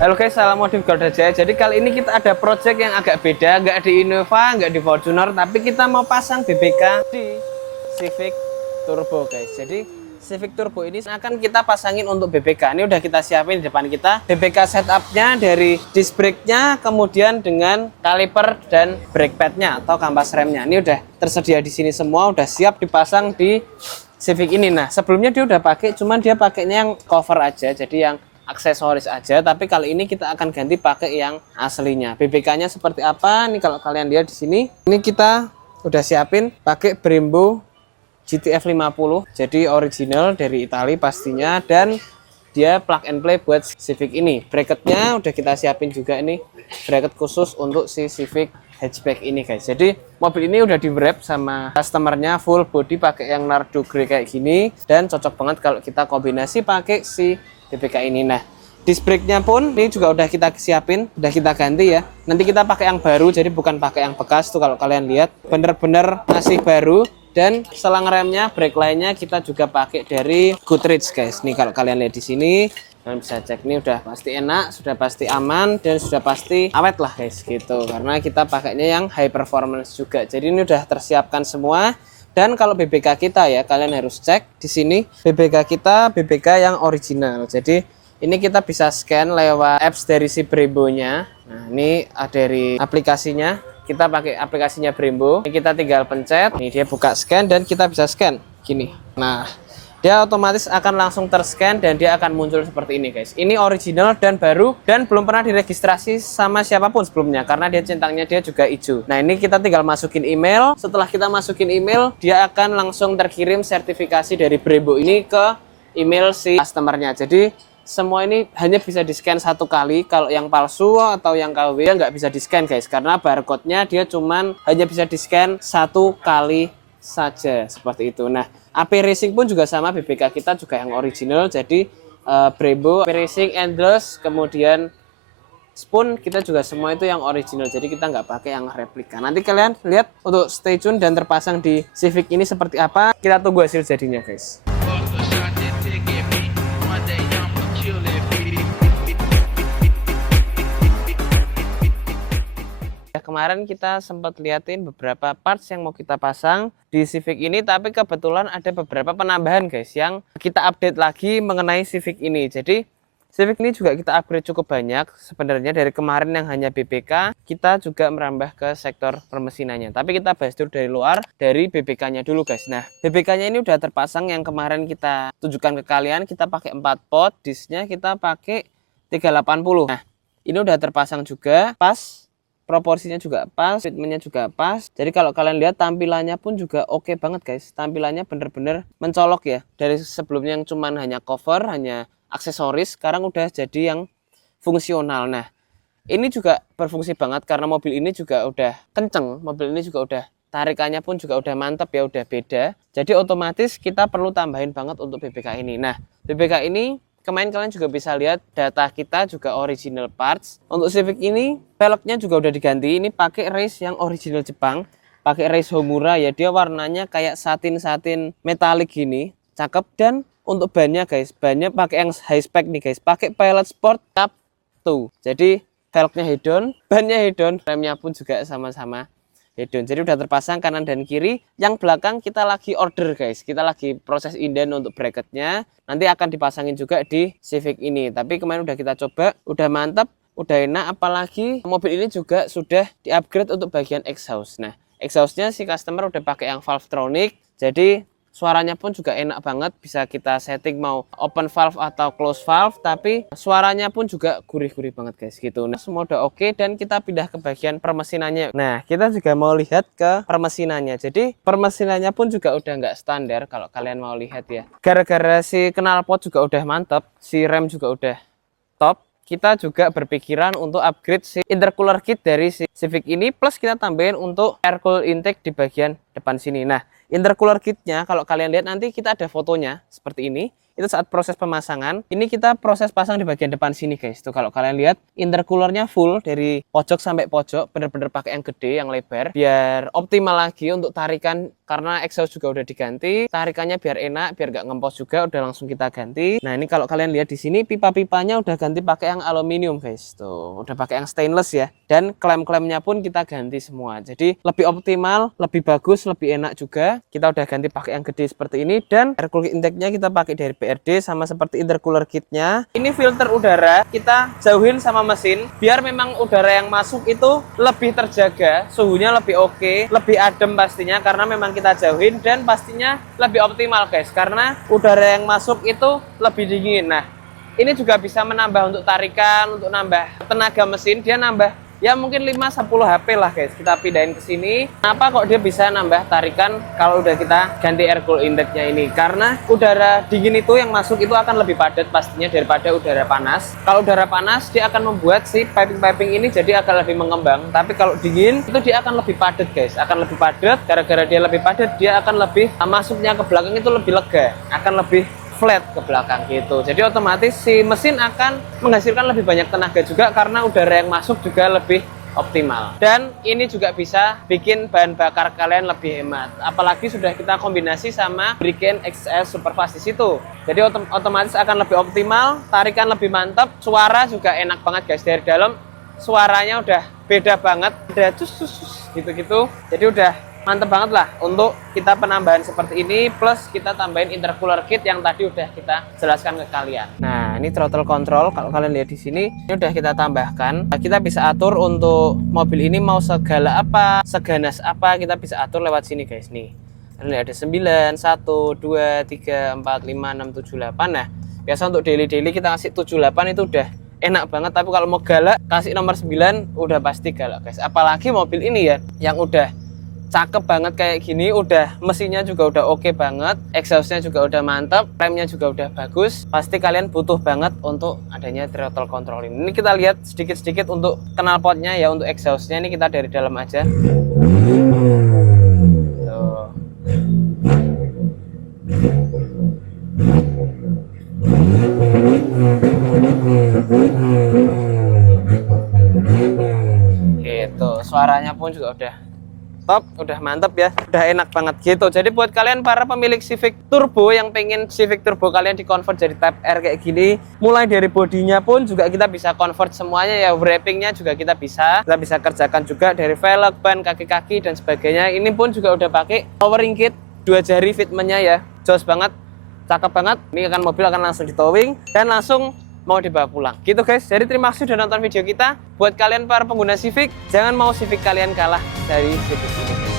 Halo guys, salam modif Garuda Jaya. Jadi kali ini kita ada project yang agak beda, nggak di Innova, nggak di Fortuner, tapi kita mau pasang BBK di Civic Turbo guys. Jadi Civic Turbo ini akan kita pasangin untuk BBK. Ini udah kita siapin di depan kita. BBK setupnya dari disc brake-nya, kemudian dengan kaliper dan brake pad-nya atau kampas remnya. Ini udah tersedia di sini semua, udah siap dipasang di Civic ini. Nah sebelumnya dia udah pakai, cuman dia pakainya yang cover aja, jadi yang aksesoris aja, tapi kali ini kita akan ganti pakai yang aslinya. BBK-nya seperti apa? Nih kalau kalian lihat di sini, ini kita udah siapin pakai Brembo GTF 50. Jadi original dari Italia pastinya, dan dia plug and play buat Civic ini. Bracketnya udah kita siapin juga, ini bracket khusus untuk si Civic hatchback ini guys. Jadi mobil ini udah di wrap sama customernya full body pakai yang Nardo Grey kayak gini, dan cocok banget kalau kita kombinasi pakai si BBK ini. Nah disc brake-nya pun ini juga udah kita siapin, udah kita ganti ya. Nanti kita pakai yang baru, jadi bukan pakai yang bekas tuh. Kalau kalian lihat bener-bener masih baru. Dan selang remnya, brake line-nya kita juga pakai dari Goodrich guys. Nih kalau kalian lihat di sini, kalian bisa cek, nih udah pasti enak, sudah pasti aman, dan sudah pasti awet lah guys gitu. Karena kita pakainya yang high performance juga. Jadi ini udah tersiapkan semua. Dan kalau BBK kita ya, kalian harus cek di sini BBK kita BBK yang original. Jadi ini kita bisa scan lewat apps dari si Brembo-nya. Nah, ini dari aplikasinya. Kita pakai aplikasinya Brembo. Ini kita tinggal pencet, ini dia buka scan dan kita bisa scan gini. Nah, dia otomatis akan langsung terscan dan dia akan muncul seperti ini guys. Ini original dan baru dan belum pernah diregistrasi sama siapapun sebelumnya, karena dia centangnya dia juga hijau. Nah ini kita tinggal masukin email. Setelah kita masukin email, dia akan langsung terkirim sertifikasi dari Brembo ini ke email si customernya. Jadi semua ini hanya bisa di scan satu kali. Kalau yang palsu atau yang KW nggak bisa di scan guys, karena barcode-nya dia cuman hanya bisa di scan satu kali saja seperti itu. Nah AP Racing pun juga sama, BBK kita juga yang original. Jadi Brembo, AP Racing, Endless, kemudian Spoon kita juga semua itu yang original. Jadi kita nggak pakai yang replika. Nanti kalian lihat untuk stay tune dan terpasang di Civic ini seperti apa. Kita tunggu hasil jadinya guys. Kemarin kita sempat liatin beberapa parts yang mau kita pasang di Civic ini, tapi kebetulan ada beberapa penambahan guys yang kita update lagi mengenai Civic ini. Jadi Civic ini juga kita upgrade cukup banyak sebenarnya. Dari kemarin yang hanya BBK, kita juga merambah ke sektor permesinannya. Tapi kita bahas dulu dari luar, dari BBK-nya dulu guys. Nah BBK-nya ini udah terpasang, yang kemarin kita tunjukkan ke kalian. Kita pakai 4 pot, disknya kita pakai 380. Nah ini udah terpasang juga, pas proporsinya juga pas, fitmentnya juga pas. Jadi kalau kalian lihat tampilannya pun juga oke banget guys. Tampilannya bener-bener mencolok ya. Dari sebelumnya yang cuman hanya cover, hanya aksesoris, sekarang udah jadi yang fungsional. Nah ini juga berfungsi banget karena mobil ini juga udah kenceng. Mobil ini juga udah tarikannya pun juga udah mantep ya, udah beda. Jadi otomatis kita perlu tambahin banget untuk BBK ini. Nah BBK ini kemarin kalian juga bisa lihat data kita juga original parts. Untuk Civic ini velgnya juga udah diganti. Ini pakai race yang original Jepang, pakai race Homura ya. Dia warnanya kayak satin metalik gini, cakep. Dan untuk bannya guys, bannya pakai yang high spec nih guys, pakai Pilot Sport Cup 2. Jadi velgnya hedon, bannya hedon, remnya pun juga sama-sama hedon. Jadi udah terpasang kanan dan kiri. Yang belakang kita lagi order guys, kita lagi proses inden untuk bracketnya. Nanti akan dipasangin juga di Civic ini. Tapi kemarin udah kita coba, udah mantap, udah enak. Apalagi mobil ini juga sudah di upgrade untuk bagian exhaust. Nah exhaustnya si customer udah pakai yang Valvetronic, jadi suaranya pun juga enak banget. Bisa kita setting mau open valve atau close valve, tapi suaranya pun juga gurih-gurih banget guys gitu. Nah semua udah oke, dan kita pindah ke bagian permesinannya. Nah kita juga mau lihat ke permesinannya. Jadi permesinannya pun juga udah nggak standar kalau kalian mau lihat ya. Gara-gara si knalpot juga udah mantap, si rem juga udah top, kita juga berpikiran untuk upgrade si intercooler kit dari si Civic ini, plus kita tambahin untuk air cool intake di bagian depan sini. Nah intercooler kitnya kalau kalian lihat nanti kita ada fotonya seperti ini. Itu saat proses pemasangan. Ini kita proses pasang di bagian depan sini guys. Tuh kalau kalian lihat intercoolernya full dari pojok sampai pojok, bener-bener pakai yang gede, yang lebar, biar optimal lagi untuk tarikan karena exhaust juga udah diganti, tarikannya biar enak, biar nggak ngempos juga, udah langsung kita ganti. Nah, ini kalau kalian lihat di sini pipa-pipanya udah ganti pakai yang aluminium, guys. Tuh, udah pakai yang stainless ya. Dan klem-klemnya pun kita ganti semua. Jadi lebih optimal, lebih bagus, lebih enak juga. Kita udah ganti pakai yang gede seperti ini, dan air cooling intake-nya kita pakai dari BRD sama seperti intercooler kitnya. Ini filter udara kita jauhin sama mesin biar memang udara yang masuk itu lebih terjaga, suhunya lebih oke, lebih adem pastinya karena memang kita jauhin, dan pastinya lebih optimal guys karena udara yang masuk itu lebih dingin. Nah, ini juga bisa menambah untuk tarikan, untuk nambah tenaga mesin, dia nambah ya mungkin 5-10 HP lah guys. Kita pindahin ke sini. Kenapa kok dia bisa nambah tarikan kalau udah kita ganti air cool intake-nya ini? Karena udara dingin itu yang masuk itu akan lebih padat pastinya daripada udara panas. Kalau udara panas dia akan membuat si piping-piping ini jadi akan lebih mengembang. Tapi kalau dingin itu dia akan lebih padat guys. Akan lebih padat, gara-gara dia lebih padat dia akan lebih masuknya ke belakang itu lebih lega, akan lebih flat ke belakang gitu. Jadi otomatis si mesin akan menghasilkan lebih banyak tenaga juga karena udara yang masuk juga lebih optimal. Dan ini juga bisa bikin bahan bakar kalian lebih hemat. Apalagi sudah kita kombinasi sama Hurricane XS Superfast di situ. Jadi otomatis akan lebih optimal, tarikan lebih mantap, suara juga enak banget guys dari dalam. Suaranya udah beda banget, udah gitu-gitu. Jadi udah mantep banget lah untuk kita penambahan seperti ini, plus kita tambahin intercooler kit yang tadi udah kita jelaskan ke kalian. Nah, ini throttle control kalau kalian lihat di sini ini udah kita tambahkan. Kita bisa atur untuk mobil ini mau segala apa, seganas apa, kita bisa atur lewat sini guys nih. Ini ada 9, 1, 2, 3, 4, 5, 6, 7, 8. Nah, biasa untuk daily kita kasih 78 itu udah enak banget. Tapi kalau mau galak kasih nomor 9 udah pasti galak guys. Apalagi mobil ini ya yang udah cakep banget kayak gini, udah mesinnya juga udah oke banget, exhaustnya juga udah mantap, remnya juga udah bagus. Pasti kalian butuh banget untuk adanya throttle control ini. Ini kita lihat sedikit-sedikit untuk knalpotnya ya, untuk exhaustnya ini kita dari dalam aja. Tuh. Gitu, suaranya pun juga udah top, udah mantep ya, udah enak banget gitu. Jadi buat kalian para pemilik Civic Turbo yang pengen Civic Turbo kalian di convert jadi Type R kayak gini, mulai dari bodinya pun juga kita bisa convert semuanya ya, wrappingnya juga kita bisa kerjakan juga dari velg, ban, kaki-kaki dan sebagainya. Ini pun juga udah pakai towing kit 2 jari fitmentnya ya, jos banget, cakep banget. Ini akan mobil akan langsung di towing dan langsung mau dibawa pulang gitu guys. Jadi terima kasih sudah nonton video kita. Buat kalian para pengguna Civic, jangan mau Civic kalian kalah dari Civic ini.